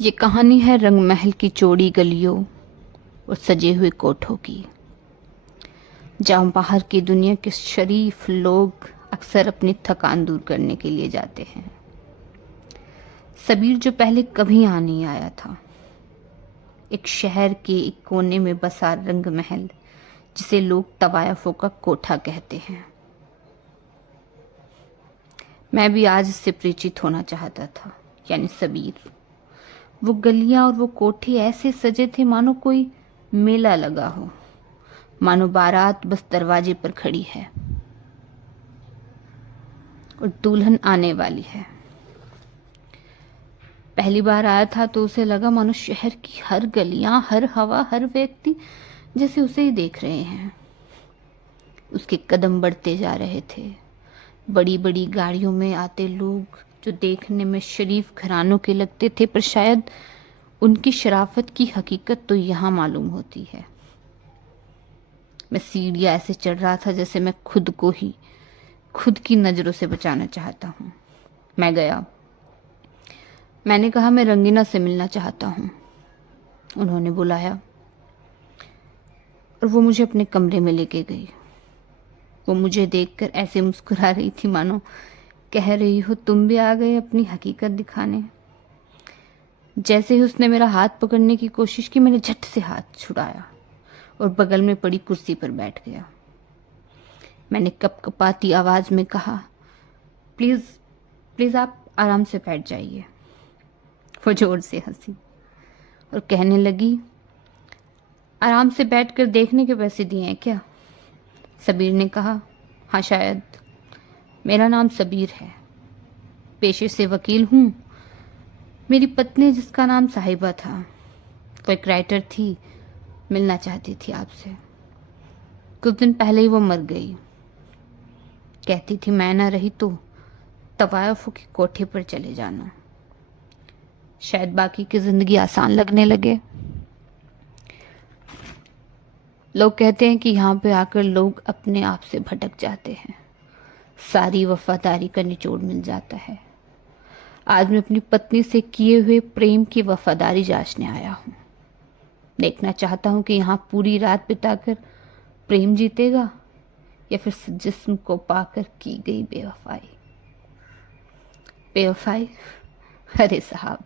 ये कहानी है रंग महल की चौड़ी गलियों और सजे हुए कोठों की, जहाँ बाहर की दुनिया के शरीफ लोग अक्सर अपनी थकान दूर करने के लिए जाते हैं। सबीर जो पहले कभी यहाँ नहीं आया था, एक शहर के एक कोने में बसा रंग महल, जिसे लोग तवायफों का कोठा कहते हैं। मैं भी आज इससे परिचित होना चाहता था, यानी सबीर। वो गलियां और वो कोठे ऐसे सजे थे मानो कोई मेला लगा हो, मानो बारात बस दरवाजे पर खड़ी है और दुल्हन आने वाली है। पहली बार आया था तो उसे लगा मानो शहर की हर गलियां, हर हवा, हर व्यक्ति जैसे उसे ही देख रहे हैं। उसके कदम बढ़ते जा रहे थे। बड़ी बड़ी गाड़ियों में आते लोग जो देखने में शरीफ घरानों के लगते थे, पर शायद उनकी शराफत की हकीकत तो यहाँ मालूम होती है। मैं सीढ़ियाँ ऐसे चढ़ रहा था जैसे मैं खुद को ही खुद की नज़रों से बचाना चाहता हूँ। मैं गया। मैंने कहा, मैं रंगीना से मिलना चाहता हूँ। उन्होंने बुलाया और वो मुझे अपने कमरे में लेके गई। वो मुझे देखकर ऐसे मुस्कुरा रही थी मानो कह रही हो, तुम भी आ गए अपनी हकीकत दिखाने। जैसे ही उसने मेरा हाथ पकड़ने की कोशिश की, मैंने झट से हाथ छुड़ाया और बगल में पड़ी कुर्सी पर बैठ गया। मैंने कपकपाती आवाज में कहा, प्लीज प्लीज आप आराम से बैठ जाइए। वो जोर से हंसी और कहने लगी, आराम से बैठकर देखने के पैसे दिए हैं क्या? सबीर ने कहा, हाँ शायद। मेरा नाम सबीर है, पेशे से वकील हूँ। मेरी पत्नी, जिसका नाम साहिबा था, वो एक राइटर थी, मिलना चाहती थी आपसे। कुछ दिन पहले ही वो मर गई। कहती थी मैं ना रही तो तवायफों के कोठे पर चले जाना, शायद बाकी की जिंदगी आसान लगने लगे। लोग कहते हैं कि यहाँ पे आकर लोग अपने आप से भटक जाते हैं, सारी वफादारी का निचोड़ मिल जाता है। आज मैं अपनी पत्नी से किए हुए प्रेम की वफादारी जांचने आया हूँ। देखना चाहता हूँ कि यहाँ पूरी रात बिताकर प्रेम जीतेगा या फिर जिस्म को पाकर की गई बेवफाई। बेवफाई? अरे साहब,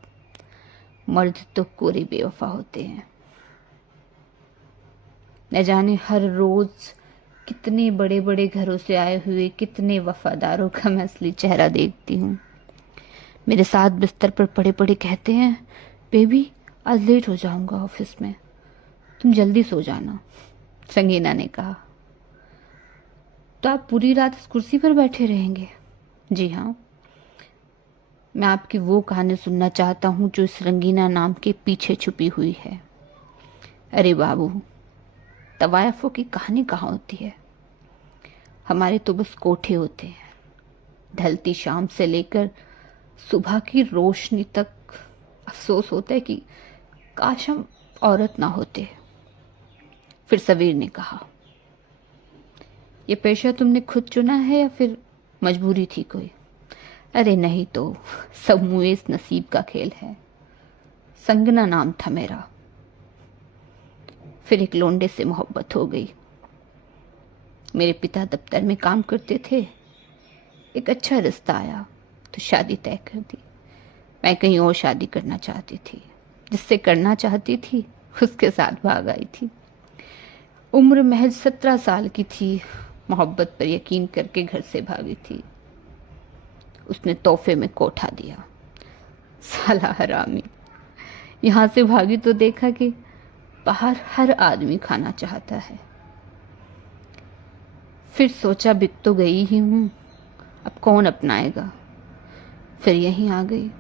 मर्द तो कोरे बेवफा होते हैं। न जाने हर रोज कितने बड़े बड़े घरों से आए हुए कितने वफादारों का मैं असली चेहरा देखती हूँ। मेरे साथ बिस्तर पर पड़े पड़े कहते हैं, बेबी आज लेट हो जाऊंगा ऑफिस में, तुम जल्दी सो जाना। संगीना ने कहा, तो आप पूरी रात इस कुर्सी पर बैठे रहेंगे? जी हाँ, मैं आपकी वो कहानी सुनना चाहता हूँ जो इस रंगीना नाम के पीछे छुपी हुई है। अरे बाबू, तवायफों की कहानी कहाँ होती है? हमारे तो बस कोठे होते हैं। ढलती शाम से लेकर सुबह की रोशनी तक अफसोस होता है कि काश हम औरत ना होते। फिर सबीर ने कहा, ये पेशा तुमने खुद चुना है या फिर मजबूरी थी कोई? अरे नहीं तो, सब मुएस नसीब का खेल है। संगना नाम था मेरा। फिर एक लोंडे से मोहब्बत हो गई। मेरे पिता दफ्तर में काम करते थे, एक अच्छा रिश्ता आया तो शादी तय कर दी। मैं कहीं और शादी करना चाहती थी, जिससे करना चाहती थी उसके साथ भाग आई थी। उम्र महज 17 साल की थी, मोहब्बत पर यकीन करके घर से भागी थी। उसने तोहफे में कोठा दिया। साला हरामी। यहाँ से भागी तो देखा कि बाहर हर आदमी खाना चाहता है। फिर सोचा बिक तो गई ही हूँ, अब कौन अपनाएगा। फिर यहीं आ गई।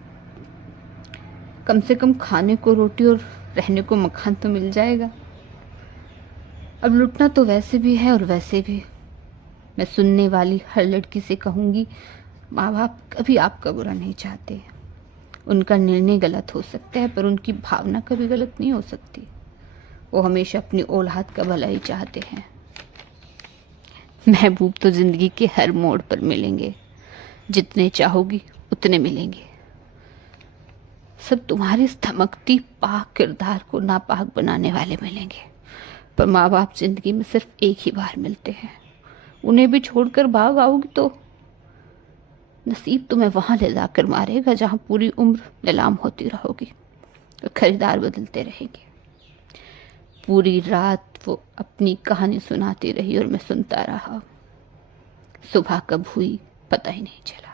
कम से कम खाने को रोटी और रहने को मकान तो मिल जाएगा। अब लुटना तो वैसे भी है और वैसे भी। मैं सुनने वाली हर लड़की से कहूँगी, माँ बाप कभी आपका बुरा नहीं चाहते। उनका निर्णय गलत हो सकता है, पर उनकी भावना कभी गलत नहीं हो सकती। वो हमेशा अपनी औलाद का भला ही चाहते हैं। महबूब तो जिंदगी के हर मोड़ पर मिलेंगे, जितने चाहोगी उतने मिलेंगे। सब तुम्हारी इस धमकती पाक किरदार को नापाक बनाने वाले मिलेंगे। पर माँ बाप जिंदगी में सिर्फ एक ही बार मिलते हैं। उन्हें भी छोड़कर भाग आओगी तो नसीब तुम्हें वहां ले जाकर मारेगा जहां पूरी उम्र नीलाम होती रहोगी और खरीदार बदलते रहेंगे। पूरी रात वो अपनी कहानी सुनाती रही और मैं सुनता रहा। सुबह कब हुई पता ही नहीं चला।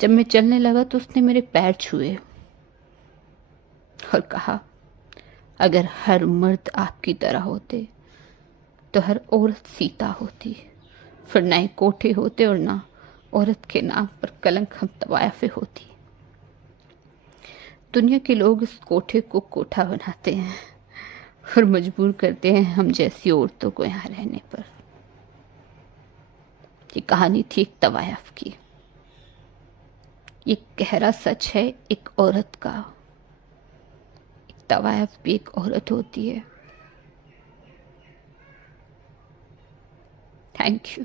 जब मैं चलने लगा तो उसने मेरे पैर छुए और कहा, अगर हर मर्द आपकी तरह होते तो हर औरत सीता होती, फिर ना ही कोठे होते और ना औरत के नाम पर कलंक हम तवायफे होती। दुनिया के लोग इस कोठे को कोठा बनाते हैं और मजबूर करते हैं हम जैसी औरतों को यहाँ रहने पर। ये कहानी थी एक तवायफ की। ये गहरा सच है एक औरत का। एक तवायफ भी एक औरत होती है। Thank you.